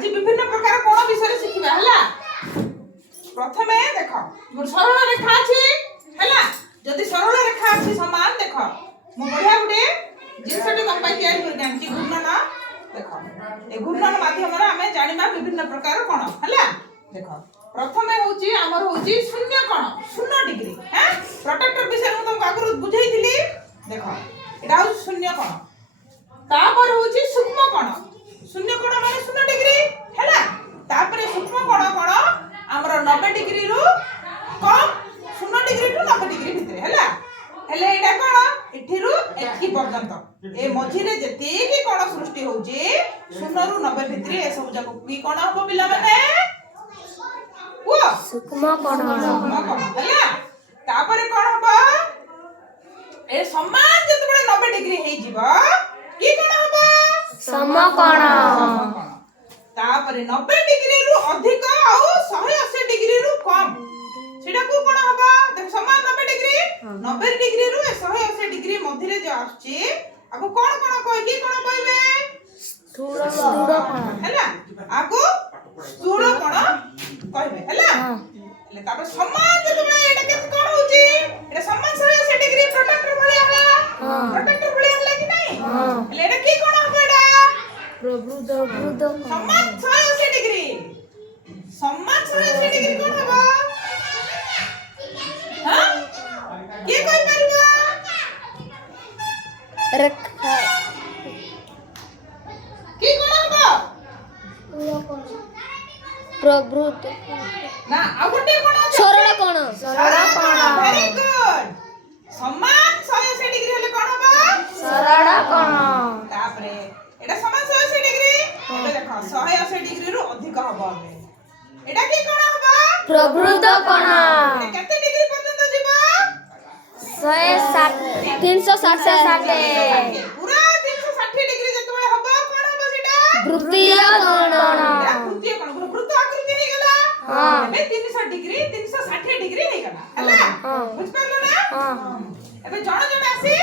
आज विभिन्न प्रकार कोण विषय शिखिबा हला। प्रथमे देख सरल रेखा अछि हला। जदि सरल रेखा अछि समान देख मु बढ़िया गुटे जिनसटी कंपाई तयारी कर जानची घूर्णन देख ए घूर्णन माध्यम रे हमें जानिबा विभिन्न प्रकार कोण हला। देख प्रथमे होची हमर होची शून्य कोण 0 डिग्री हैं प्रोटेक्टर विषय मु तुमको आगु बुझाइतिली देख एटा हो शून्य कोण तापर होची सूक्ष्म कोण शून्य कोण माने 0 डिग्री हैला। तापर सूक्ष्म कोण कोण हमर 90 डिग्री रु कम 0 डिग्री टू 90 डिग्री भितरे हैला। हेले एटा कोण एठिरु एटकी पर्यंत ए मझी रे जते की कोण सृष्टि होची 0 रु 90 भितरे ए सब जाको की कोण हो पिला माने वो सूक्ष्म कोण हैला। तापर कोण हो ए समान जतबे 90 डिग्री हे जीवा की कोण हो समकोण। तापर 90 डिग्री रु अधिक आउ 180 डिग्री रु कम सेटा को कोण हबा देख समान 90 डिग्री 90 डिग्री रु 180 डिग्री मध्य रे जो आछी आको कोण कोण कहि की कोण कहबे स्थूल कोण हैला। आको स्थूल कोण कहबे हैला। ले तापर समान जतबे एटा के कोण होची एटा समान 180 डिग्री प्रोटेक्टर भलिया हला प्रोटेक्टर भलिया हला कि नहीं ले एटा की कोण हबे एटा प्रबुद्ध समान 180 डिग्री समान 180 डिग्री कोण हबा हां के कोइ परबा रेखा की कोण हबा प्रबुद्ध ना आगोटे कोण सरळ कोण वेरी गुड समान 180 डिग्री हले कोण हबा सरळ कोण। तापरे एटा समान 180 डिग्री एटा देखो 180 डिग्री रु अधिक हबा एटा की कोण हबा प्रबुद्ध कोण। एटा केते डिग्री पर्यंत जिबा 360 60 पूरा 360 डिग्री जतबे हबा कोण हबा सेटा वृत्तीय कोण। वृत्तीय कोण वृत्त आकृति हे गेला हां एबे 300 डिग्री 360 डिग्री हे गेला हला बुझ परलो ना हां एबे जण जण आसी